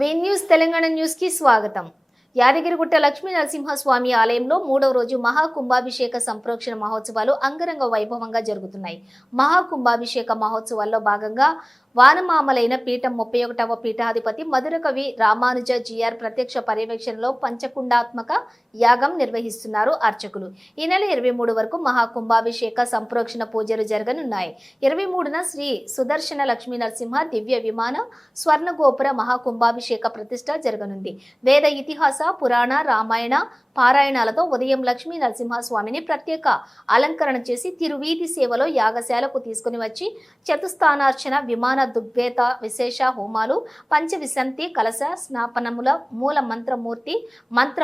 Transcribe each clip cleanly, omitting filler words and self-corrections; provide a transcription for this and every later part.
వి news Telangana news కి స్వాగతం. యాదగిరిగుట్ట లక్ష్మీ నరసింహస్వామి ఆలయంలో 3వ రోజు మహాకుంభాభిషేక సంప్రోక్షణ మహోత్సవాలు అంగరంగ వైభవంగా జరుగుతున్నాయి. మహాకుంభాభిషేక మహోత్సవాల్లో భాగంగా వానమామలైన పీఠం 31వ పీఠాధిపతి మధుర కవి రామానుజ జిఆర్ ప్రత్యక్ష పర్యవేక్షణలో పంచకుండాత్మక యాగం నిర్వహిస్తున్నారు అర్చకులు. ఈ నెల 23 వరకు మహాకుంభాభిషేక సంప్రోక్షణ పూజలు జరగనున్నాయి. 23న శ్రీ సుదర్శన లక్ష్మీ నరసింహ దివ్య విమాన స్వర్ణగోపుర మహాకుంభాభిషేక ప్రతిష్ట జరగనుంది. వేద ఇతిహాస పురాణ రామాయణ పారాయణాలతో ఉదయం లక్ష్మీ నరసింహస్వామిని ప్రత్యేక అలంకరణ చేసి తిరువీధి సేవలో యాగశాలకు తీసుకుని వచ్చి చతుస్థానార్చన విమాన దుగ్వేత విశేష హోమాలు పంచవిశంతి కలశ స్నాపనముల మూల మంత్రమూర్తి మంత్ర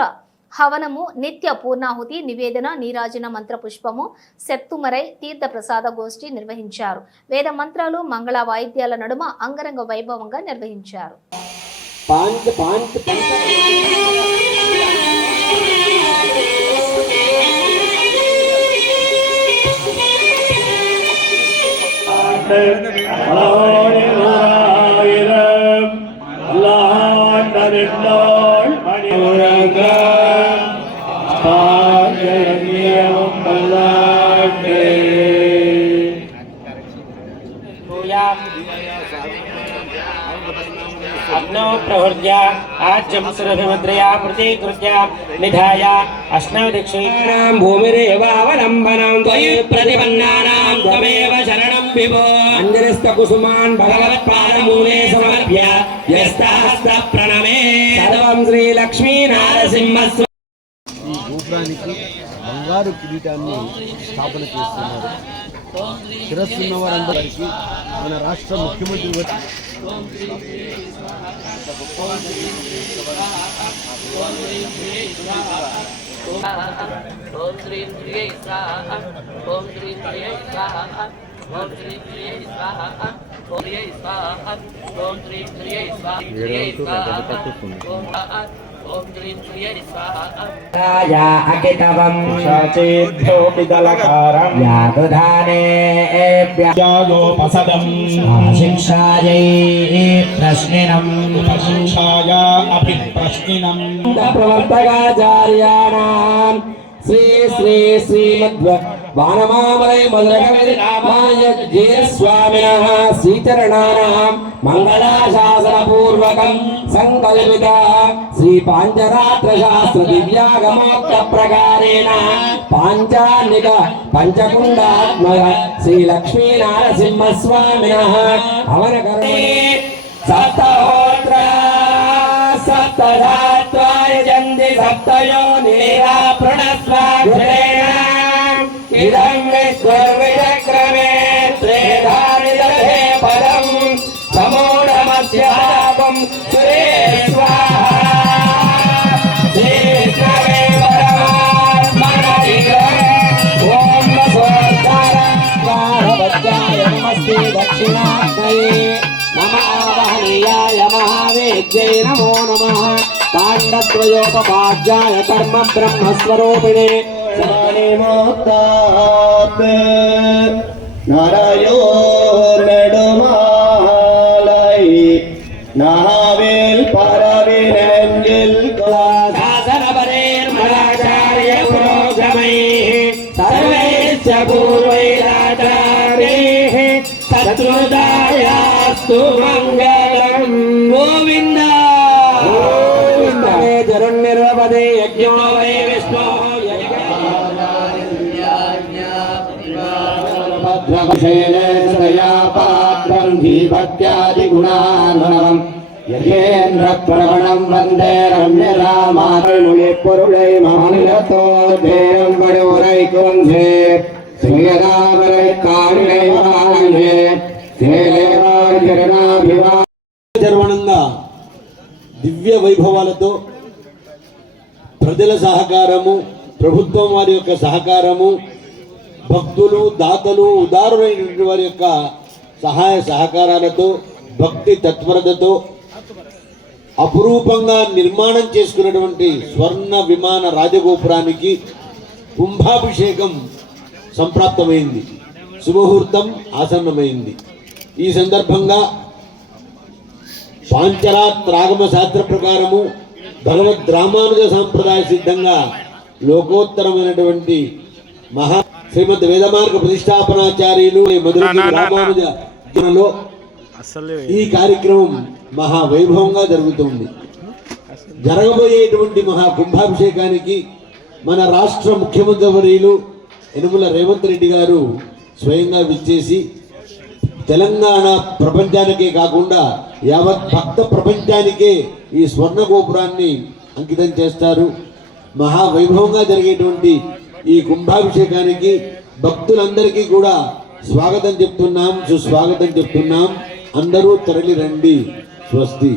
హవనము నిత్య పూర్ణాహుతి నివేదన నీరాజన మంత్ర పుష్పము సెత్తుమరై తీర్థ ప్రసాద గోష్ఠి నిర్వహించారు. వేద మంత్రాలు మంగళ వాయిద్యాల నడుమ అంగరంగ వైభవంగా నిర్వహించారు. अग्नौ प्रहृद्य आज्यं सुरभिमुद्रया प्रतिकृत्य निधाय अष्टदिक्षीणां भूमिरेवावलम्बनं त्वयि प्रतिपन्नानां त्वमेव शरणं विभो अञ्जलिस्तकुसुमान् भगवत्पादमूले समर्प्य यस्तास्त प्रणमे सर्वं श्रीलक्ष्मीनारसिंहस्वामी. ఈ గోపురానికి బంగారు కిరీటాన్ని స్థాపన చేస్తున్నారు. శిరస్సున్న వారందరికీ మన రాష్ట్ర ముఖ్యమంత్రి या अकितवं शाचेभ्योऽपि दलकारं यादुधाने व्यायोपसदम् शिक्षायै प्रश्निनम् उपशिक्षाया अभिप्रश्निनम् प्रवर्तकाचार्याणां श्री श्री श्रीमद् वानमामलय मधुरकवि रामानुज स्वामिनः श्रीचरणानां मंगलाशासनपूर्वकं संकल्पित श्री पांचरात्र शास्त्र दिव्यागमोक्त प्रकारेण पांचान्निक पंचकुंडात्मक श्री लक्ष्मी नरसिंह स्वामिनः हवनकर्मे सप्तहोत्र सप्तधात्वाय जन्ति सप्तयोनिरा प्रणस्वाक्षरेण इदं विश्वविचक्रमे त्रेधारिदधे पदं समूढमस्यापं सुरे स्वाहा श्रीकृष्णवे परमात्मनोऽधिगम् ॐ वसोद्धाराय नमस्ते दक्षिणाग्नये नमः वहनीयाय महावेद्यै नमो नमः ताण्डद्वयोपपाद्याय कर्म ब्रह्मस्वरूपिणे நரையோர்நெடுமாலை நாவில் பரவினெஞ்சில் சாசனபரேர் மலாச்சாரிய புரோகமைः சர்வைश्च பூர்வைராச்சார்யैः சத்ருதாயாस्तु मङ्गलम्. गोविन्द गोविन्द जरुन्निर्वपदे यज्ञो वै विष्णो भद्रकुशेलेन्द्रया भक्त्यादिगुणार्णवम् यथेन्द्रप्रवणं वन्दे रम्यरामानुलिपुरुलै मानिलतो धेयं वडोरैकुन्धे श्रीयदावरै कारिणैवान्ये श्रीलेवार्चरणाभिवा జర్వణంగా దివ్య వైభవాలతో ప్రజల సహకారము, ప్రభుత్వం వారి యొక్క సహకారము, భక్తులు దాతలు ఉదారులైనటువంటి వారి యొక్క సహాయ సహకారాలతో భక్తి తత్పరతతో అపురూపంగా నిర్మాణం చేసుకున్నటువంటి స్వర్ణ విమాన రాజగోపురానికి కుంభాభిషేకం సంప్రాప్తమైంది. శుభముహూర్తం ఆసన్నమైంది. ఈ సందర్భంగా పాంచరాత్రాగమ శాస్త్ర ప్రకారము భగవద్ రామానుజ సాంప్రదాయ సిద్ధంగా లోకోత్తరమైనటువంటి మహా శ్రీమద్ వేదమార్గ ప్రతిష్టాపనాచార్యులు మొదటి రామానుజ జీవనంలో ఈ కార్యక్రమం మహా వైభవంగా జరుగుతుంది. జరగబోయేటువంటి మహా కుంభాభిషేకానికి మన రాష్ట్ర ముఖ్యమంత్రి వర్యులు యనుమల రేవంత్ రెడ్డి గారు స్వయంగా విచ్చేసి తెలంగాణ ప్రపంచానికే కాకుండా యావత్ భక్త ప్రపంచానికే ఈ స్వర్ణ గోపురాన్ని అంకితం చేస్తారు. మహావైభవంగా జరిగేటువంటి ఈ కుంభాభిషేకానికి భక్తులందరికీ కూడా స్వాగతం చెప్తున్నాం, సుస్వాగతం చెప్తున్నాం. అందరూ తరలి రండి. స్వస్తి.